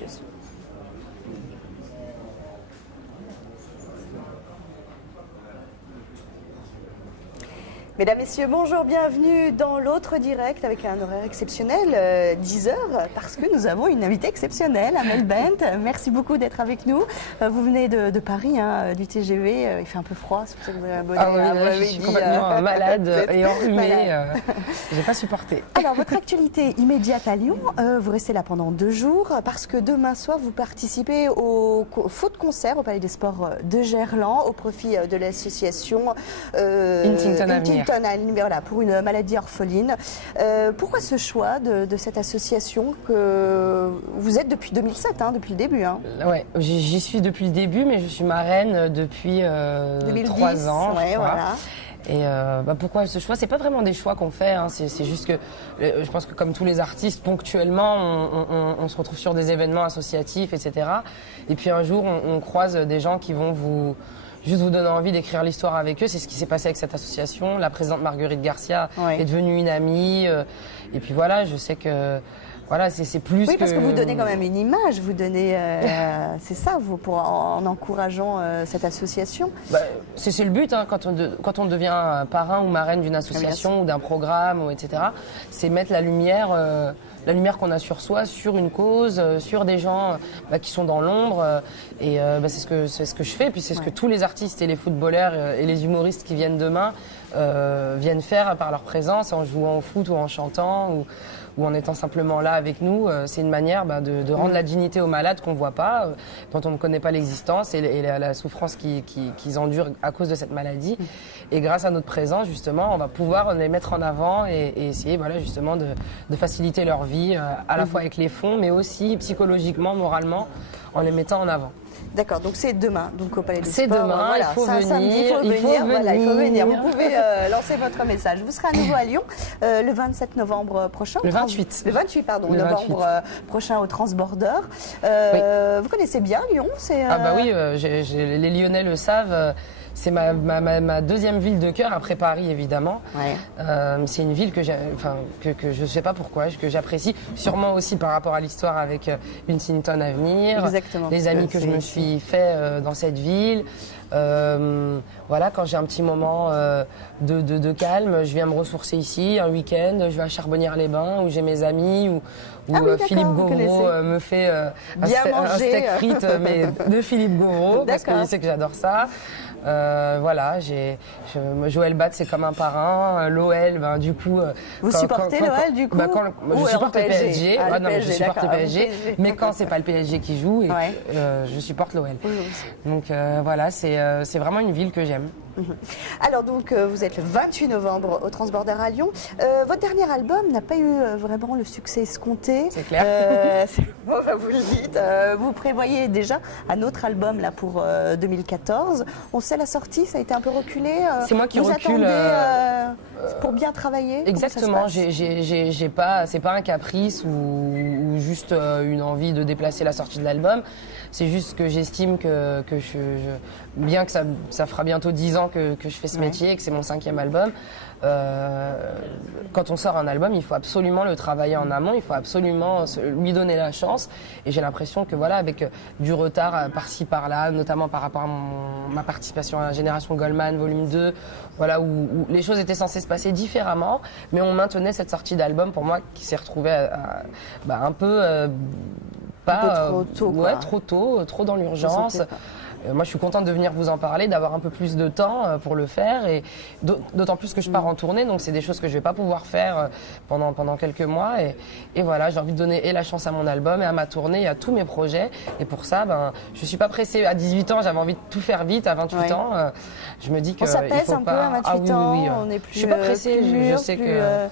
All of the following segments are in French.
plus. Mesdames, Messieurs, bonjour, bienvenue dans l'autre direct avec un horaire exceptionnel, 10h, parce que nous avons une invitée exceptionnelle, Amel Bent. Merci beaucoup d'être avec nous. Vous venez de Paris, hein, du TGV, il fait un peu froid, c'est pour ça que vous avez abonné. Ah oui, là, je suis complètement malade et enrhumée, j'ai pas supporté. Alors, votre actualité immédiate à Lyon, vous restez là pendant 2 jours, parce que demain soir, vous participez au foot concert au Palais des Sports de Gerland, au profit de l'association Huntington Avenir. Voilà, pour une maladie orpheline. Pourquoi ce choix de cette association que vous êtes depuis 2007, hein, depuis le début, hein? Ouais, j'y suis depuis le début, mais je suis marraine depuis 2010, 3 ans, ouais, je crois. voilà. Et pourquoi ce choix? C'est pas vraiment des choix qu'on fait, hein. C'est juste que je pense que comme tous les artistes, ponctuellement, on se retrouve sur des événements associatifs, etc. Et puis un jour, on croise des gens qui vont juste vous donner envie d'écrire l'histoire avec eux. C'est ce qui s'est passé avec cette association. La présidente Marguerite Garcia est devenue une amie. Et puis voilà, je sais que voilà, c'est plus que... Oui, parce que vous donnez quand même une image. Vous donnez, c'est ça, vous, en encourageant cette association. C'est le but, hein, quand on devient parrain ou marraine d'une association ou d'un programme, etc. C'est mettre la lumière qu'on a sur soi, sur une cause, sur des gens qui sont dans l'ombre. C'est ce que je fais. Puis c'est ce que tous les artistes et les footballeurs et les humoristes qui viennent demain viennent faire par leur présence, en jouant au foot ou en chantant ou en étant simplement là avec nous. C'est une manière de rendre la dignité aux malades qu'on ne voit pas, dont on ne connaît pas l'existence et la souffrance qu'ils endurent à cause de cette maladie. Et grâce à notre présence, justement, on va pouvoir les mettre en avant et essayer justement de faciliter leur vie, à la fois avec les fonds, mais aussi psychologiquement, moralement, en les mettant en avant. D'accord, donc c'est demain, donc au Palais des Sports. C'est demain, voilà, il faut venir. Samedi, il faut venir. Vous pouvez lancer votre message. Vous serez à nouveau à Lyon le 27 novembre prochain. Le 28. Le 28, pardon, novembre prochain au Transborder. Vous connaissez bien Lyon? Ah bah oui, les Lyonnais le savent. C'est ma deuxième ville de cœur, après Paris évidemment. Ouais. C'est une ville que je ne sais pas pourquoi, que j'apprécie, sûrement aussi par rapport à l'histoire avec Huntington Avenir, exactement, les amis que je me suis fait dans cette ville. Voilà, quand j'ai un petit moment de calme, je viens me ressourcer ici, un week-end, je vais à Charbonnières-les-Bains où j'ai mes amis, où Philippe Gauvreau me fait un steak frites mais de Philippe Gauvreau, parce que je sais que j'adore ça. Voilà, Joël Bat, c'est comme un parrain. L'OL, du coup. Vous supportez l'OL, du coup? Je supporte le PSG. Je supporte le PSG. Mais quand c'est pas le PSG qui joue, je supporte l'OL. Donc voilà, c'est vraiment une ville que j'aime. Alors donc vous êtes le 28 novembre au Transborder à Lyon. Votre dernier album n'a pas eu vraiment le succès escompté. C'est clair. Vous le dites. Vous prévoyez déjà un autre album là pour 2014. On sait la sortie, ça a été un peu reculé. C'est moi qui vous recule. Pour bien travailler. Exactement. C'est pas un caprice ou juste une envie de déplacer la sortie de l'album. C'est juste que j'estime que bien que ça fera bientôt 10 ans que je fais ce métier et que c'est mon 5e album, quand on sort un album, il faut absolument le travailler en amont, il faut absolument lui donner la chance. Et j'ai l'impression que voilà, avec du retard par-ci par-là, notamment par rapport à ma participation à la Génération Goldman, volume 2, voilà, où les choses étaient censées se passer différemment, mais on maintenait cette sortie d'album pour moi qui s'est retrouvée un peu... trop tôt, trop tôt, trop dans l'urgence. Moi, je suis contente de venir vous en parler, d'avoir un peu plus de temps pour le faire, et d'autant plus que je pars en tournée, donc c'est des choses que je vais pas pouvoir faire pendant quelques mois. Et voilà, j'ai envie de donner la chance à mon album et à ma tournée et à tous mes projets. Et pour ça, je suis pas pressée. À 18 ans, j'avais envie de tout faire vite. À 28 ans, je me dis que ça pèse il faut un peu à 28 ans. On est plus, je suis pas pressée. Je sais que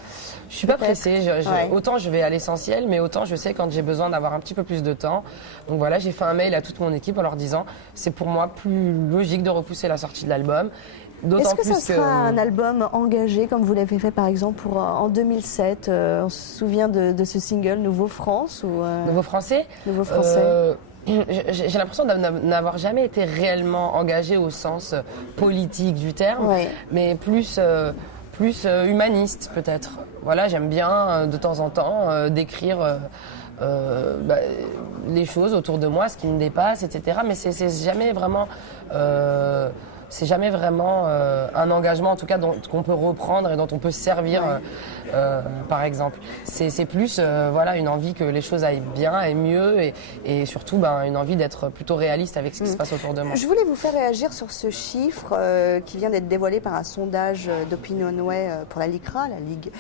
je suis pas pressée. Autant je vais à l'essentiel, mais autant je sais quand j'ai besoin d'avoir un petit peu plus de temps. Donc voilà, j'ai fait un mail à toute mon équipe en leur disant c'est pour moi plus logique de repousser la sortie de l'album. Est-ce que ça sera un album engagé comme vous l'avez fait par exemple en 2007 on se souvient de ce single Nouveau France ou Nouveau Français. Nouveau Français. J'ai l'impression de n'avoir jamais été réellement engagée au sens politique du terme, mais plus humaniste peut-être. Voilà, j'aime bien de temps en temps d'écrire les choses autour de moi, ce qui me dépasse, etc. Mais c'est jamais vraiment... c'est jamais vraiment un engagement, en tout cas, qu'on peut reprendre et dont on peut se servir, par exemple. C'est plus voilà, une envie que les choses aillent bien, aillent mieux, et surtout une envie d'être plutôt réaliste avec ce qui se passe autour de moi. Je voulais vous faire réagir sur ce chiffre qui vient d'être dévoilé par un sondage d'Opinionway pour la LICRA, la Ligue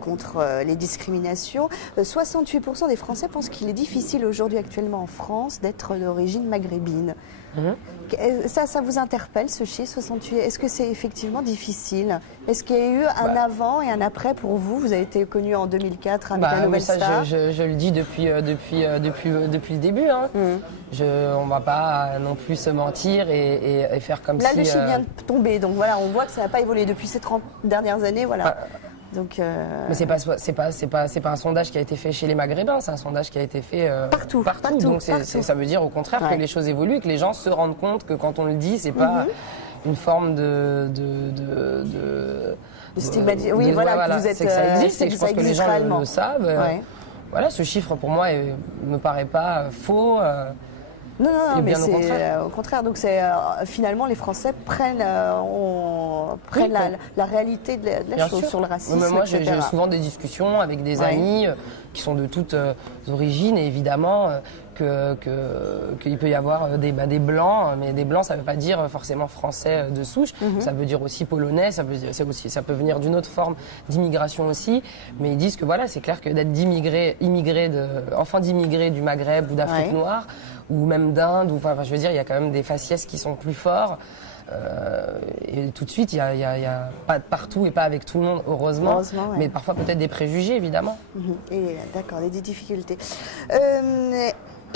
contre les discriminations. 68% des Français pensent qu'il est difficile aujourd'hui, actuellement en France, d'être d'origine maghrébine. Ça vous interpelle, ce chiffre, 68? Est-ce que c'est effectivement difficile? Est-ce qu'il y a eu un avant et un après pour vous? Vous avez été connu en 2004 avec la Nouvelle Star. Je le dis depuis le début. Hein. On ne va pas non plus se mentir et faire comme Là, si... Là, le chiffre vient de tomber, donc voilà, on voit que ça n'a pas évolué depuis ces 30 dernières années. Voilà. Donc, mais c'est pas un sondage qui a été fait chez les Maghrébins, c'est un sondage qui a été fait partout. Donc ça veut dire au contraire que les choses évoluent, que les gens se rendent compte que quand on le dit, c'est pas une forme de stigmatisation. Oui, voilà, que vous êtes. C'est que ça existe et je pense que les gens le savent. Voilà, ce chiffre pour moi me paraît pas faux. Non, mais c'est au contraire. Donc c'est finalement les Français prennent la réalité de la chose sur le racisme. Mais moi, etc. j'ai souvent des discussions avec des amis qui sont de toutes origines, et évidemment qu'il peut y avoir des blancs, mais des blancs, ça ne veut pas dire forcément français de souche. Ça veut dire aussi polonais. Ça peut venir d'une autre forme d'immigration aussi. Mais ils disent que voilà, c'est clair que d'être enfant d'immigrés du Maghreb ou d'Afrique noire, ou même d'Inde, je veux dire, il y a quand même des faciès qui sont plus forts. Et tout de suite, il y a pas partout et pas avec tout le monde, heureusement mais parfois peut-être des préjugés, évidemment. Et d'accord, des difficultés.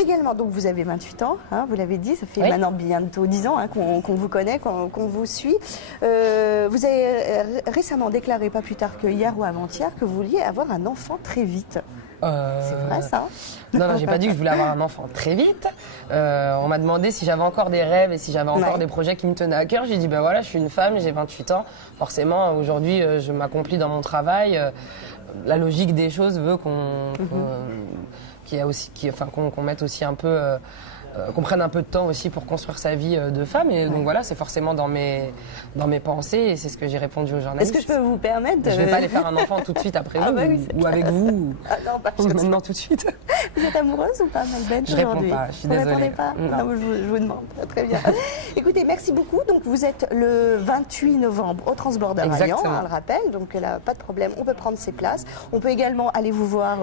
Également, donc vous avez 28 ans, hein, vous l'avez dit, ça fait maintenant bientôt 10 ans qu'on vous connaît, qu'on vous suit. Vous avez récemment déclaré, pas plus tard que hier ou avant-hier, que vous vouliez avoir un enfant très vite. C'est vrai ça? Non, j'ai pas dit que je voulais avoir un enfant très vite. On m'a demandé si j'avais encore des rêves et si j'avais encore des projets qui me tenaient à cœur. J'ai dit, voilà, je suis une femme, j'ai 28 ans. Forcément, aujourd'hui, je m'accomplis dans mon travail. La logique des choses veut qu'on mette aussi un peu... qu'on prenne un peu de temps aussi pour construire sa vie de femme. Et donc voilà, c'est forcément dans mes pensées, et c'est ce que j'ai répondu aux journalistes. Est-ce que je peux vous permettre Je ne vais pas aller faire un enfant tout de suite après vous, ou avec vous, ou maintenant tout de suite. Vous êtes amoureuse ou pas, Melben? Je réponds pas, je suis désolée. Vous répondez pas? Non, je vous demande. Très bien. Écoutez, merci beaucoup. Donc vous êtes le 28 novembre au Transborder à Lyon, on le rappelle. Donc là, pas de problème, on peut prendre ses places. On peut également aller vous voir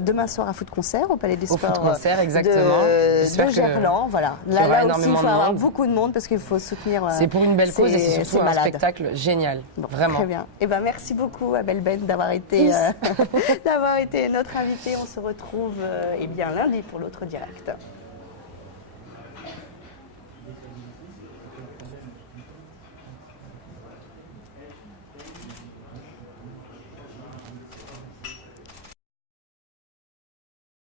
demain soir à Foot Concert, au Palais des Sports. Au Foot Concert, exactement. De Gerland, voilà. Là aussi, il faut avoir beaucoup de monde parce qu'il faut soutenir. C'est pour une belle cause et c'est surtout un spectacle génial. Vraiment. Très bien. Et merci beaucoup à Melben d'avoir été notre invitée. On se retrouve lundi pour l'autre direct.